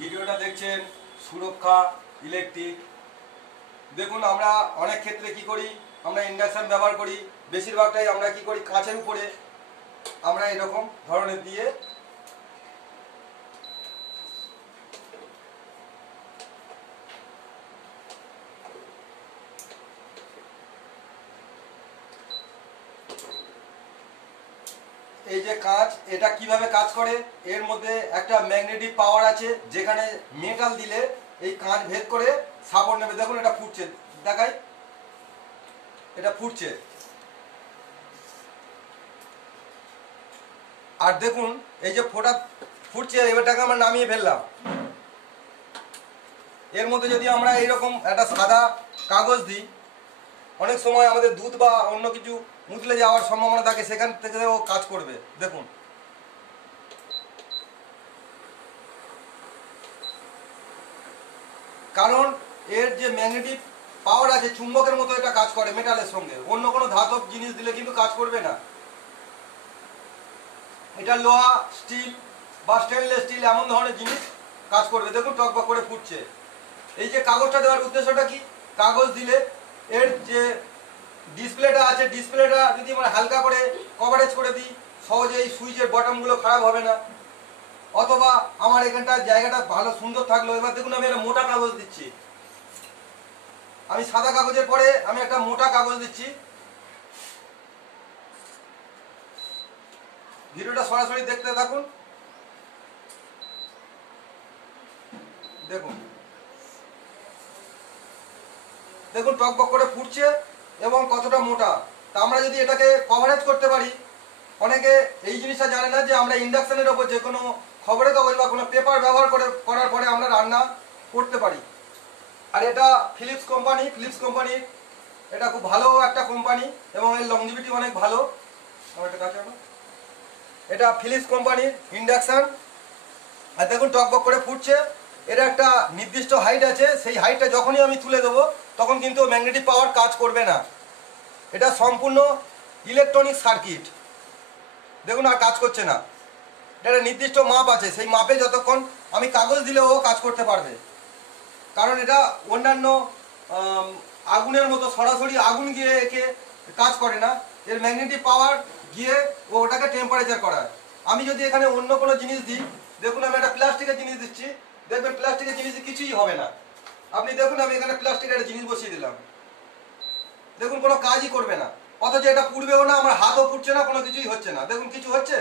ভিডিওটা দেখছেন সুরক্ষা ইলেকট্রিক। দেখুন আমরা অনেক ক্ষেত্রে কি করি, আমরা ইন্ডাকশন ব্যবহার করি, বেশিরভাগটাই আমরা কি করি কাঁচের উপরে আমরা এরকম ধরনের দিয়ে এই যে কাঁচ, এটা কিভাবে কাজ করে, এর মধ্যে একটা ম্যাগনেটিক পাওয়ার আছে, যেখানে মেটাল দিলে এই কাঁচ ভেদ করে সাপোর্ট নেবে। দেখুন এটা ফুটছে, দেখাই, এটা ফুটছে। আর দেখুন এই যে ফোটা ফুটছে, এবারটাকে আমরা নামিয়ে ফেললাম। এর মধ্যে যদি আমরা এইরকম একটা সাদা কাগজ দিই, অনেক সময় আমাদের দুধ বা অন্য কিছু মুতলে যাওয়ার সম্ভাবনা থাকে, সেখান থেকেও কাজ করবে। দেখুন কারণ এর যে ম্যাগনেটিক পাওয়ার আছে, চুম্বকের মতো এটা কাজ করে মেটালের সঙ্গে। অন্য কোনো ধাতব জিনিস দিলে কিন্তু কাজ করবে না। এটা লোহা, স্টিল বা স্টেনলেস স্টিল এমন ধরনের জিনিস কাজ করবে। দেখুন টকবক করে ফুটছে। এই যে কাগজটা দেওয়ার উদ্দেশ্যটা কি, কাগজ দিলে এর যে ডিসপ্লেটা আছে, ডিসপ্লেটা যদি আমরা হালকা করে কভারেজ করে দিই, সহজে এই সুইচের বটনগুলো খারাপ হবে না। অথবা আমার এখানটা জায়গাটা ভালো সুন্দর থাকলো। এবার দেখুন আমি একটা মোটা কাগজ দিচ্ছি, আমি সাদা কাগজের পরে আমি একটা মোটা কাগজ দিচ্ছি। ভিডিওটা সরাসরি দেখতে থাকুন। দেখুন দেখুন টকবক করে ফুটছে এবং কতটা মোটা। তা আমরা যদি এটাকে কভারেজ করতে পারি, অনেকে এই জিনিসটা জানে না যে আমরা ইন্ডাকশনের ওপর যে কোনো খবরের কাগজ বা কোনো পেপার ব্যবহার করার পরে আমরা রান্না করতে পারি। আর এটা ফিলিপস কোম্পানির এটা খুব ভালো একটা কোম্পানি এবং এর লংজিভিটি অনেক ভালো। আমার একটা কাছে এটা ফিলিপস কোম্পানির ইন্ডাকশন। আর দেখুন টকবক করে ফুটছে। এর একটা নির্দিষ্ট হাইট আছে, সেই হাইটটা যখনই আমি তুলে দেবো তখন কিন্তু ম্যাগনেটিক পাওয়ার কাজ করবে না। এটা সম্পূর্ণ ইলেকট্রনিক সার্কিট। দেখুন আর কাজ করছে না। এটা নির্দিষ্ট মাপ আছে, সেই মাপে যতক্ষণ আমি কাগজ দিলে ও কাজ করতে পারবে। কারণ এটা অন্যান্য আগুনের মতো সরাসরি আগুন গিয়ে একে কাজ করে না, এর ম্যাগনেটিক পাওয়ার গিয়ে ও ওটাকে টেম্পারেচার করায়। আমি যদি এখানে অন্য কোনো জিনিস দিই, দেখুন আমি একটা প্লাস্টিকের জিনিস দিচ্ছি, দেখবেন প্লাস্টিকের জিনিস কিছুই হবে না। আপনি দেখুন আমি এখানে প্লাস্টিকের একটা জিনিস বসিয়ে দিলাম, দেখুন কোনো কাজই করবে না। অথচ এটা পুড়বেও না, আমার হাতও পুড়ছে না, কোনো কিছুই হচ্ছে না। দেখুন কিছু হচ্ছে।